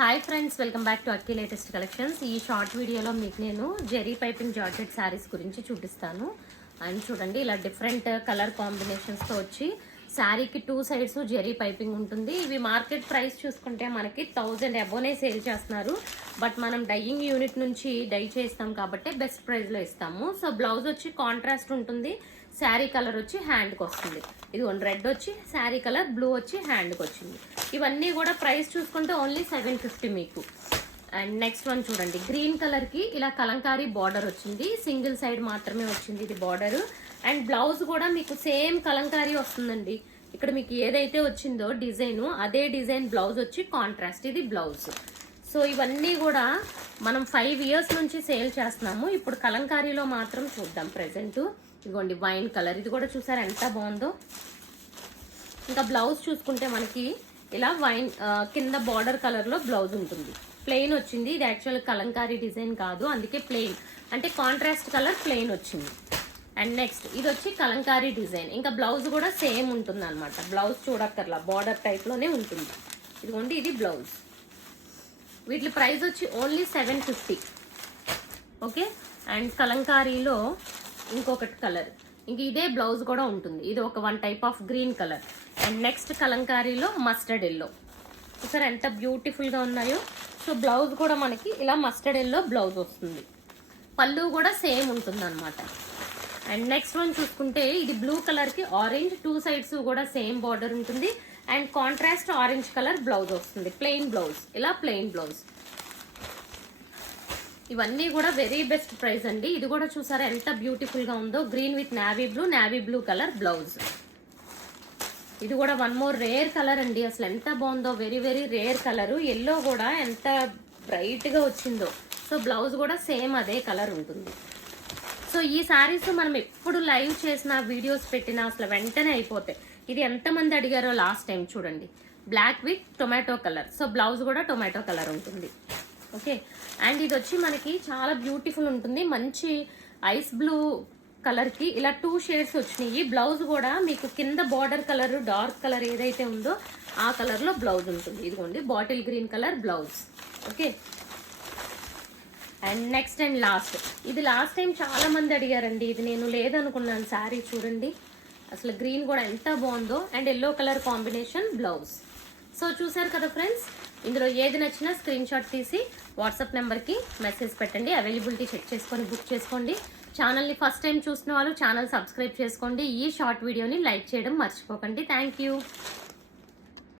Hi friends, welcome back to Akki latest collections. ఈ short వీడియోలో మీకు నేను జెరీ పైపింగ్ జార్జెట్ శారీస్ గురించి చూపిస్తాను. అండ్ చూడండి, ఇలా డిఫరెంట్ కలర్ కాంబినేషన్స్తో వచ్చి శారీకి 2 సైడ్స్ జెరీ పైపింగ్ ఉంటుంది. ఇవి మార్కెట్ ప్రైస్ చూసుకుంటే మనకి 1000 అబోనే సేల్ చేస్తున్నారు. బట్ మనం డైయింగ్ యూనిట్ నుంచి డై చేస్తాం కాబట్టి బెస్ట్ ప్రైస్లో ఇస్తాము. సో బ్లౌజ్ వచ్చి కాంట్రాస్ట్ ఉంటుంది, శారీ కలర్ వచ్చి హ్యాండ్కి వస్తుంది. ఇది రెడ్ వచ్చి శారీ కలర్, బ్లూ వచ్చి హ్యాండ్కి వచ్చింది. ఇవన్నీ కూడా ప్రైస్ చూసుకుంటే ఓన్లీ 750 మీకు. అండ్ నెక్స్ట్ వన్ చూడండి, గ్రీన్ కలర్కి ఇలా కలంకారీ బార్డర్ వచ్చింది, సింగిల్ సైడ్ మాత్రమే వచ్చింది ఇది బార్డర్. అండ్ బ్లౌజ్ కూడా మీకు సేమ్ కలంకారీ వస్తుందండి. ఇక్కడ మీకు ఏదైతే వచ్చిందో డిజైన్, అదే డిజైన్ బ్లౌజ్ వచ్చి కాంట్రాస్ట్, ఇది బ్లౌజ్. సో ఇవన్నీ కూడా మనం 5 ఇయర్స్ నుంచి సేల్ చేస్తున్నాము. ఇప్పుడు కలంకారీలో మాత్రం చూద్దాం ప్రెసెంట్. ఇదిగోండి వైన్ కలర్, ఇది కూడా చూసారు ఎంత బాగుందో. ఇంకా బ్లౌజ్ చూసుకుంటే మనకి ఇలా వైన్ కింద బార్డర్ కలర్లో బ్లౌజ్ ఉంటుంది. ప్లెయిన్ వచ్చింది, ఇది యాక్చువల్ కలంకారీ డిజైన్ కాదు, అందుకే ప్లెయిన్ అంటే కాంట్రాస్ట్ కలర్ ప్లెయిన్ వచ్చింది. అండ్ నెక్స్ట్ ఇది వచ్చి కలంకారీ డిజైన్. ఇంకా బ్లౌజ్ కూడా సేమ్ ఉంటుంది అనమాట. బ్లౌజ్ చూడక్కర్లా, బార్డర్ టైప్లోనే ఉంటుంది. ఇదిగోండి ఇది బ్లౌజ్. వీటి ప్రైస్ వచ్చి ఓన్లీ 750. ఓకే. అండ్ కలంకారీలో ఇంకొకటి కలర్, ఇంక ఇదే బ్లౌజ్ కూడా ఉంటుంది. ఇది ఒక 1 type of green colour. And next కలంకారీలో మస్టర్డ్ ఎల్లో. ఒకసారి ఎంత బ్యూటిఫుల్గా ఉన్నాయో. సో బ్లౌజ్ కూడా మనకి ఇలా మస్టర్డ్ ఎల్లో బ్లౌజ్ వస్తుంది. పళ్ళు కూడా సేమ్ ఉంటుంది అనమాట. అండ్ నెక్స్ట్ వన్ చూసుకుంటే ఇది బ్లూ కలర్కి ఆరెంజ్, 2 సైడ్స్ కూడా సేమ్ బార్డర్ ఉంటుంది. And contrast orange colour blouse వస్తుంది, ప్లెయిన్ బ్లౌజ్, ఇలా ప్లెయిన్ బ్లౌజ్. ఇవన్నీ కూడా వెరీ బెస్ట్ ప్రైస్ అండి. ఇది కూడా చూసారా ఎంత బ్యూటిఫుల్ గా ఉందో, green with navy blue colour blouse. ఇది కూడా 1 మోర్ రేర్ కలర్ అండి. అసలు ఎంత బాగుందో, very very rare colour. Yellow కూడా ఎంత బ్రైట్ గా వచ్చిందో. సో బ్లౌజ్ కూడా సేమ్ అదే కలర్ ఉంటుంది. సో ఈ శారీస్ మనం ఎప్పుడు లైవ్ చేసిన వీడియోస్ పెట్టినా అసలు వెంటనే అయిపోతాయి. ఇది ఎంతమంది అడిగారో లాస్ట్ టైం చూడండి, black with tomato colour. So blouse కూడా టొమాటో కలర్ ఉంటుంది. ఓకే. అండ్ ఇది వచ్చి మనకి చాలా బ్యూటిఫుల్ ఉంటుంది, మంచి ఐస్ బ్లూ కలర్కి ఇలా 2 షేడ్స్ వచ్చినాయి. బ్లౌజ్ కూడా మీకు కింద బార్డర్ కలర్ డార్క్ కలర్ ఏదైతే ఉందో ఆ కలర్లో బ్లౌజ్ ఉంటుంది. ఇదిగోండి bottle green colour blouse. Okay. And next and last, ఇది లాస్ట్ టైం చాలా మంది అడిగారండి, ఇది నేను లేదనుకున్నాను శారీ. చూడండి అసలు గ్రీన్ కూడా ఎంత బాగుందో. And yellow colour combination blouse. So చూసారు కదా ఫ్రెండ్స్, ఇందులో ఏది నచ్చినా స్క్రీన్ షాట్ తీసి వాట్సాప్ నెంబర్కి మెసేజ్ పెట్టండి. అవైలబిలిటీ చెక్ చేసుకొని బుక్ చేసుకోండి. ఛానల్ని ఫస్ట్ టైం చూసిన వాళ్ళు ఛానల్ సబ్స్క్రైబ్ చేసుకోండి. ఈ షార్ట్ వీడియోని లైక్ చేయడం మర్చిపోకండి. Thank you.